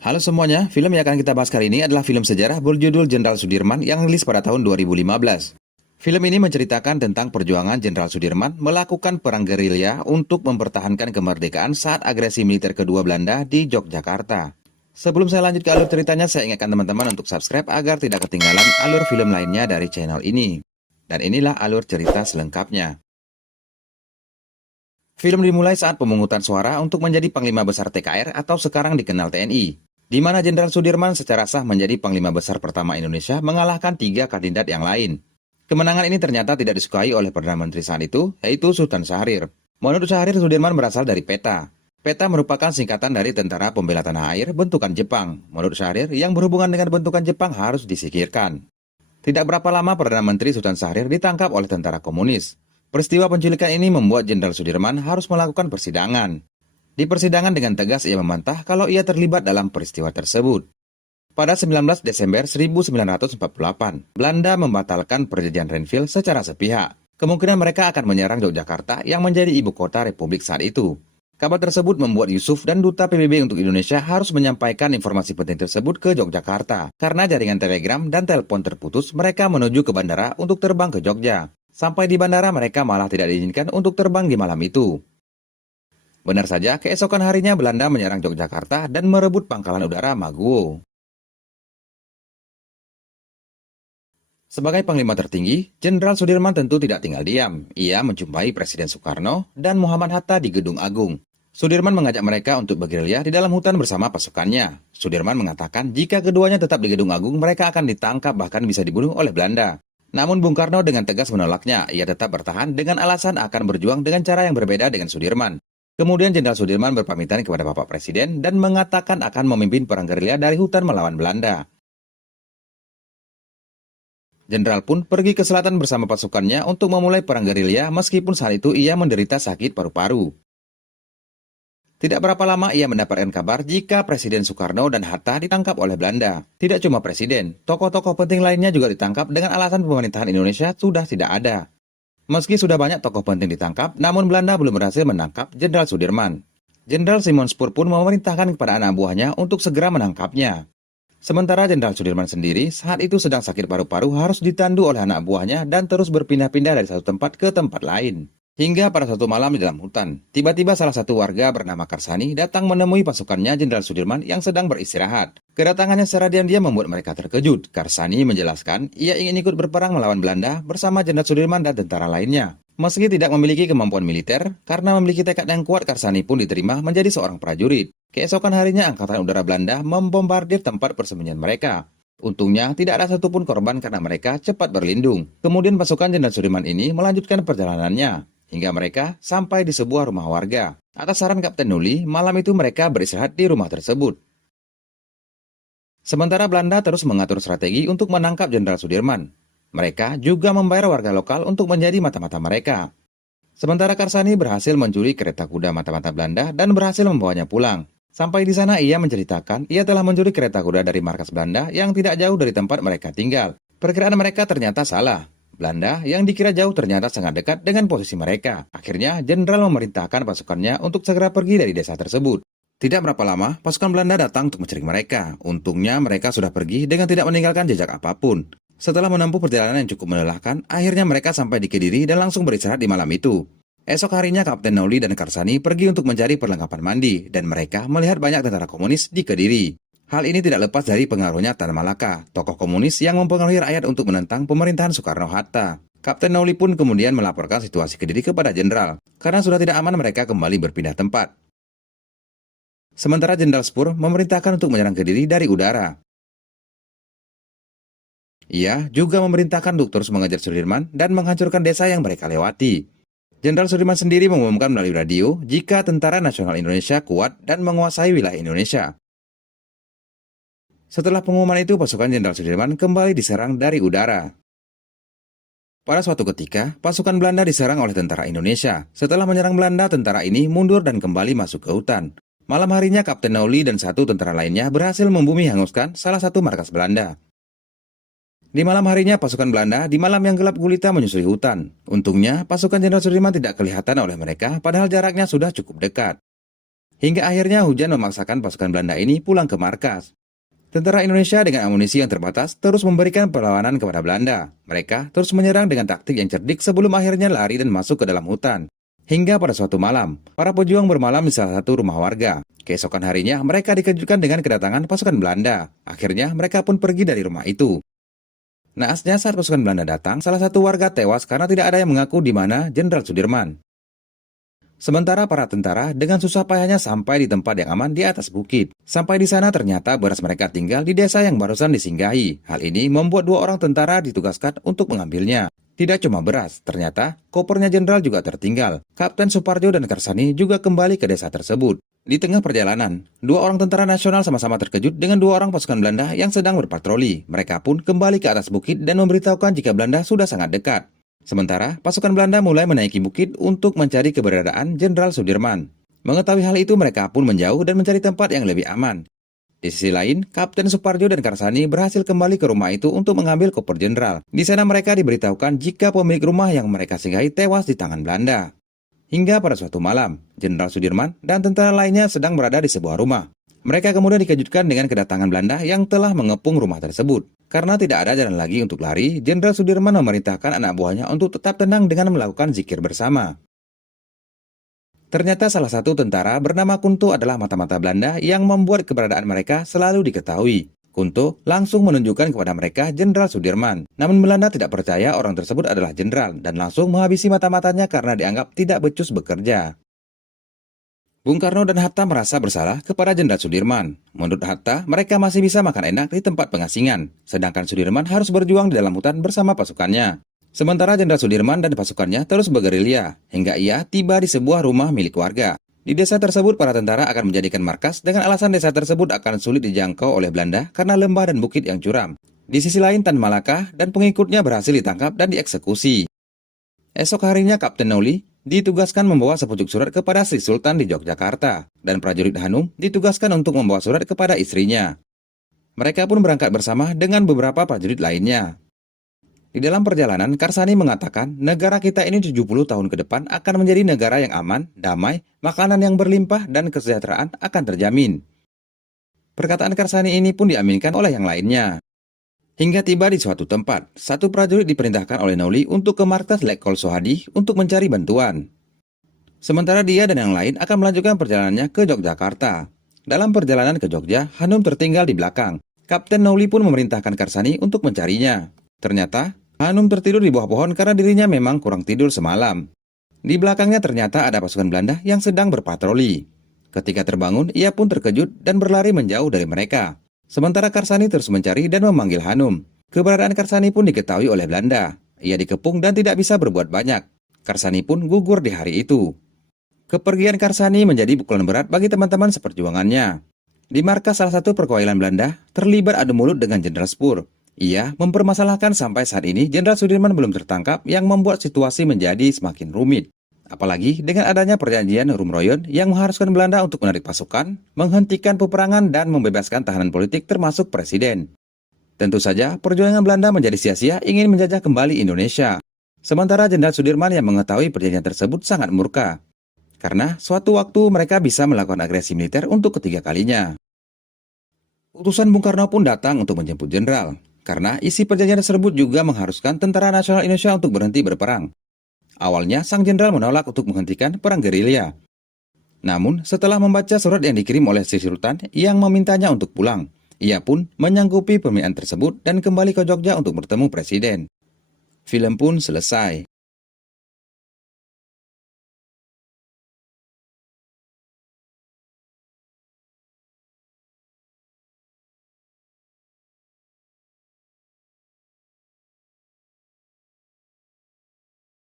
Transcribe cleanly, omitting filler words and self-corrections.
Halo semuanya, film yang akan kita bahas kali ini adalah film sejarah berjudul Jenderal Sudirman yang rilis pada tahun 2015. Film ini menceritakan tentang perjuangan Jenderal Sudirman melakukan perang gerilya untuk mempertahankan kemerdekaan saat agresi militer kedua Belanda di Yogyakarta. Sebelum saya lanjut ke alur ceritanya, saya ingatkan teman-teman untuk subscribe agar tidak ketinggalan alur film lainnya dari channel ini. Dan inilah alur cerita selengkapnya. Film dimulai saat pemungutan suara untuk menjadi Panglima Besar TKR atau sekarang dikenal TNI, di mana Jenderal Sudirman secara sah menjadi Panglima Besar pertama Indonesia mengalahkan 3 kandidat yang lain. Kemenangan ini ternyata tidak disukai oleh Perdana Menteri saat itu, yaitu Sultan Syahrir. Menurut Syahrir, Sudirman berasal dari PETA. PETA merupakan singkatan dari Tentara Pembela Tanah Air bentukan Jepang. Menurut Syahrir, yang berhubungan dengan bentukan Jepang harus disingkirkan. Tidak berapa lama Perdana Menteri Sultan Syahrir ditangkap oleh tentara komunis. Peristiwa penculikan ini membuat Jenderal Sudirman harus melakukan persidangan. Di persidangan dengan tegas ia membantah kalau ia terlibat dalam peristiwa tersebut. Pada 19 Desember 1948, Belanda membatalkan perjanjian Renville secara sepihak. Kemungkinan mereka akan menyerang Yogyakarta yang menjadi ibu kota Republik saat itu. Kabar tersebut membuat Yusuf dan Duta PBB untuk Indonesia harus menyampaikan informasi penting tersebut ke Yogyakarta. Karena jaringan telegram dan telepon terputus, mereka menuju ke bandara untuk terbang ke Jogja. Sampai di bandara mereka malah tidak diizinkan untuk terbang di malam itu. Benar saja, keesokan harinya Belanda menyerang Yogyakarta dan merebut pangkalan udara Maguwo. Sebagai panglima tertinggi, Jenderal Sudirman tentu tidak tinggal diam. Ia menjumpai Presiden Soekarno dan Muhammad Hatta di Gedung Agung. Sudirman mengajak mereka untuk bergerilya di dalam hutan bersama pasukannya. Sudirman mengatakan jika keduanya tetap di Gedung Agung, mereka akan ditangkap bahkan bisa dibunuh oleh Belanda. Namun Bung Karno dengan tegas menolaknya. Ia tetap bertahan dengan alasan akan berjuang dengan cara yang berbeda dengan Sudirman. Kemudian Jenderal Sudirman berpamitan kepada Bapak Presiden dan mengatakan akan memimpin perang gerilya dari hutan melawan Belanda. Jenderal pun pergi ke selatan bersama pasukannya untuk memulai perang gerilya meskipun saat itu ia menderita sakit paru-paru. Tidak berapa lama ia mendapatkan kabar jika Presiden Soekarno dan Hatta ditangkap oleh Belanda. Tidak cuma presiden, tokoh-tokoh penting lainnya juga ditangkap dengan alasan pemerintahan Indonesia sudah tidak ada. Meski sudah banyak tokoh penting ditangkap, namun Belanda belum berhasil menangkap Jenderal Sudirman. Jenderal Simon Spoor pun memerintahkan kepada anak buahnya untuk segera menangkapnya. Sementara Jenderal Sudirman sendiri saat itu sedang sakit paru-paru harus ditandu oleh anak buahnya dan terus berpindah-pindah dari satu tempat ke tempat lain. Hingga pada suatu malam di dalam hutan, tiba-tiba salah satu warga bernama Karsani datang menemui pasukannya Jenderal Sudirman yang sedang beristirahat. Kedatangannya secara diam-diam membuat mereka terkejut. Karsani menjelaskan ia ingin ikut berperang melawan Belanda bersama Jenderal Sudirman dan tentara lainnya. Meski tidak memiliki kemampuan militer, karena memiliki tekad yang kuat, Karsani pun diterima menjadi seorang prajurit. Keesokan harinya Angkatan Udara Belanda membombardir tempat persembunyian mereka. Untungnya tidak ada satupun korban karena mereka cepat berlindung. Kemudian pasukan Jenderal Sudirman ini melanjutkan perjalanannya hingga mereka sampai di sebuah rumah warga. Atas saran Kapten Nuli, malam itu mereka beristirahat di rumah tersebut. Sementara Belanda terus mengatur strategi untuk menangkap Jenderal Sudirman. Mereka juga membayar warga lokal untuk menjadi mata-mata mereka. Sementara Karsani berhasil mencuri kereta kuda mata-mata Belanda dan berhasil membawanya pulang. Sampai di sana ia menceritakan ia telah mencuri kereta kuda dari markas Belanda yang tidak jauh dari tempat mereka tinggal. Perkiraan mereka ternyata salah. Belanda yang dikira jauh ternyata sangat dekat dengan posisi mereka. Akhirnya Jenderal memerintahkan pasukannya untuk segera pergi dari desa tersebut. Tidak berapa lama, pasukan Belanda datang untuk mencari mereka. Untungnya mereka sudah pergi dengan tidak meninggalkan jejak apapun. Setelah menempuh perjalanan yang cukup melelahkan, akhirnya mereka sampai di Kediri dan langsung beristirahat di malam itu. Esok harinya Kapten Nauli dan Karsani pergi untuk mencari perlengkapan mandi, dan mereka melihat banyak tentara komunis di Kediri. Hal ini tidak lepas dari pengaruhnya Tan Malaka, tokoh komunis yang mempengaruhi rakyat untuk menentang pemerintahan Soekarno-Hatta. Kapten Nauli pun kemudian melaporkan situasi Kediri kepada Jenderal, karena sudah tidak aman mereka kembali berpindah tempat. Sementara Jenderal Spoor memerintahkan untuk menyerang Kediri dari udara. Ia juga memerintahkan untuk terus mengejar Sudirman dan menghancurkan desa yang mereka lewati. Jenderal Sudirman sendiri mengumumkan melalui radio jika Tentara Nasional Indonesia kuat dan menguasai wilayah Indonesia. Setelah pengumuman itu, pasukan Jenderal Sudirman kembali diserang dari udara. Pada suatu ketika, pasukan Belanda diserang oleh tentara Indonesia. Setelah menyerang Belanda, tentara ini mundur dan kembali masuk ke hutan. Malam harinya, Kapten Nauli dan satu tentara lainnya berhasil membumi hanguskan salah satu markas Belanda. Di malam harinya, pasukan Belanda di malam yang gelap gulita menyusuri hutan. Untungnya, pasukan Jenderal Sudirman tidak kelihatan oleh mereka, padahal jaraknya sudah cukup dekat. Hingga akhirnya hujan memaksakan pasukan Belanda ini pulang ke markas. Tentara Indonesia dengan amunisi yang terbatas terus memberikan perlawanan kepada Belanda. Mereka terus menyerang dengan taktik yang cerdik sebelum akhirnya lari dan masuk ke dalam hutan. Hingga pada suatu malam, para pejuang bermalam di salah satu rumah warga. Keesokan harinya, mereka dikejutkan dengan kedatangan pasukan Belanda. Akhirnya, mereka pun pergi dari rumah itu. Naasnya saat pasukan Belanda datang, salah satu warga tewas karena tidak ada yang mengaku di mana Jenderal Sudirman. Sementara para tentara dengan susah payahnya sampai di tempat yang aman di atas bukit. Sampai di sana ternyata beras mereka tinggal di desa yang barusan disinggahi. Hal ini membuat 2 orang tentara ditugaskan untuk mengambilnya. Tidak cuma beras, ternyata kopernya jenderal juga tertinggal. Kapten Suparjo dan Karsani juga kembali ke desa tersebut. Di tengah perjalanan, 2 orang tentara nasional sama-sama terkejut dengan 2 orang pasukan Belanda yang sedang berpatroli. Mereka pun kembali ke atas bukit dan memberitahukan jika Belanda sudah sangat dekat. Sementara, pasukan Belanda mulai menaiki bukit untuk mencari keberadaan Jenderal Sudirman. Mengetahui hal itu, mereka pun menjauh dan mencari tempat yang lebih aman. Di sisi lain, Kapten Suparjo dan Karsani berhasil kembali ke rumah itu untuk mengambil koper jenderal. Di sana mereka diberitahukan jika pemilik rumah yang mereka singgahi tewas di tangan Belanda. Hingga pada suatu malam, Jenderal Sudirman dan tentara lainnya sedang berada di sebuah rumah. Mereka kemudian dikejutkan dengan kedatangan Belanda yang telah mengepung rumah tersebut. Karena tidak ada jalan lagi untuk lari, Jenderal Sudirman memerintahkan anak buahnya untuk tetap tenang dengan melakukan zikir bersama. Ternyata salah satu tentara bernama Kunto adalah mata-mata Belanda yang membuat keberadaan mereka selalu diketahui. Kunto langsung menunjukkan kepada mereka Jenderal Sudirman. Namun Belanda tidak percaya orang tersebut adalah jenderal dan langsung menghabisi mata-matanya karena dianggap tidak becus bekerja. Bung Karno dan Hatta merasa bersalah kepada Jenderal Sudirman. Menurut Hatta, mereka masih bisa makan enak di tempat pengasingan, sedangkan Sudirman harus berjuang di dalam hutan bersama pasukannya. Sementara Jenderal Sudirman dan pasukannya terus bergerilya, hingga ia tiba di sebuah rumah milik warga. Di desa tersebut, para tentara akan menjadikan markas dengan alasan desa tersebut akan sulit dijangkau oleh Belanda karena lembah dan bukit yang curam. Di sisi lain, Tan Malaka dan pengikutnya berhasil ditangkap dan dieksekusi. Esok harinya, Kapten Noli ditugaskan membawa sepucuk surat kepada Sri Sultan di Yogyakarta, dan prajurit Hanum ditugaskan untuk membawa surat kepada istrinya. Mereka pun berangkat bersama dengan beberapa prajurit lainnya. Di dalam perjalanan, Karsani mengatakan negara kita ini 70 tahun ke depan akan menjadi negara yang aman, damai, makanan yang berlimpah, dan kesejahteraan akan terjamin. Perkataan Karsani ini pun diaminkan oleh yang lainnya. Hingga tiba di suatu tempat, satu prajurit diperintahkan oleh Noli untuk ke markas Letkol Sohadi untuk mencari bantuan. Sementara dia dan yang lain akan melanjutkan perjalanannya ke Yogyakarta. Dalam perjalanan ke Jogja, Hanum tertinggal di belakang. Kapten Noli pun memerintahkan Karsani untuk mencarinya. Ternyata, Hanum tertidur di bawah pohon karena dirinya memang kurang tidur semalam. Di belakangnya ternyata ada pasukan Belanda yang sedang berpatroli. Ketika terbangun, ia pun terkejut dan berlari menjauh dari mereka. Sementara Karsani terus mencari dan memanggil Hanum. Keberadaan Karsani pun diketahui oleh Belanda. Ia dikepung dan tidak bisa berbuat banyak. Karsani pun gugur di hari itu. Kepergian Karsani menjadi pukulan berat bagi teman-teman seperjuangannya. Di markas salah satu perwakilan Belanda, terlibat adu mulut dengan Jenderal Spur. Ia mempermasalahkan sampai saat ini Jenderal Sudirman belum tertangkap yang membuat situasi menjadi semakin rumit. Apalagi dengan adanya perjanjian Rumroyon yang mengharuskan Belanda untuk menarik pasukan, menghentikan peperangan dan membebaskan tahanan politik termasuk presiden. Tentu saja perjuangan Belanda menjadi sia-sia ingin menjajah kembali Indonesia. Sementara Jenderal Sudirman yang mengetahui perjanjian tersebut sangat murka. Karena suatu waktu mereka bisa melakukan agresi militer untuk ketiga kalinya. Utusan Bung Karno pun datang untuk menjemput jenderal. Karena isi perjanjian tersebut juga mengharuskan Tentara Nasional Indonesia untuk berhenti berperang. Awalnya, sang jenderal menolak untuk menghentikan perang gerilya. Namun, setelah membaca surat yang dikirim oleh Sri Sultan yang memintanya untuk pulang, ia pun menyanggupi permintaan tersebut dan kembali ke Jogja untuk bertemu presiden. Film pun selesai.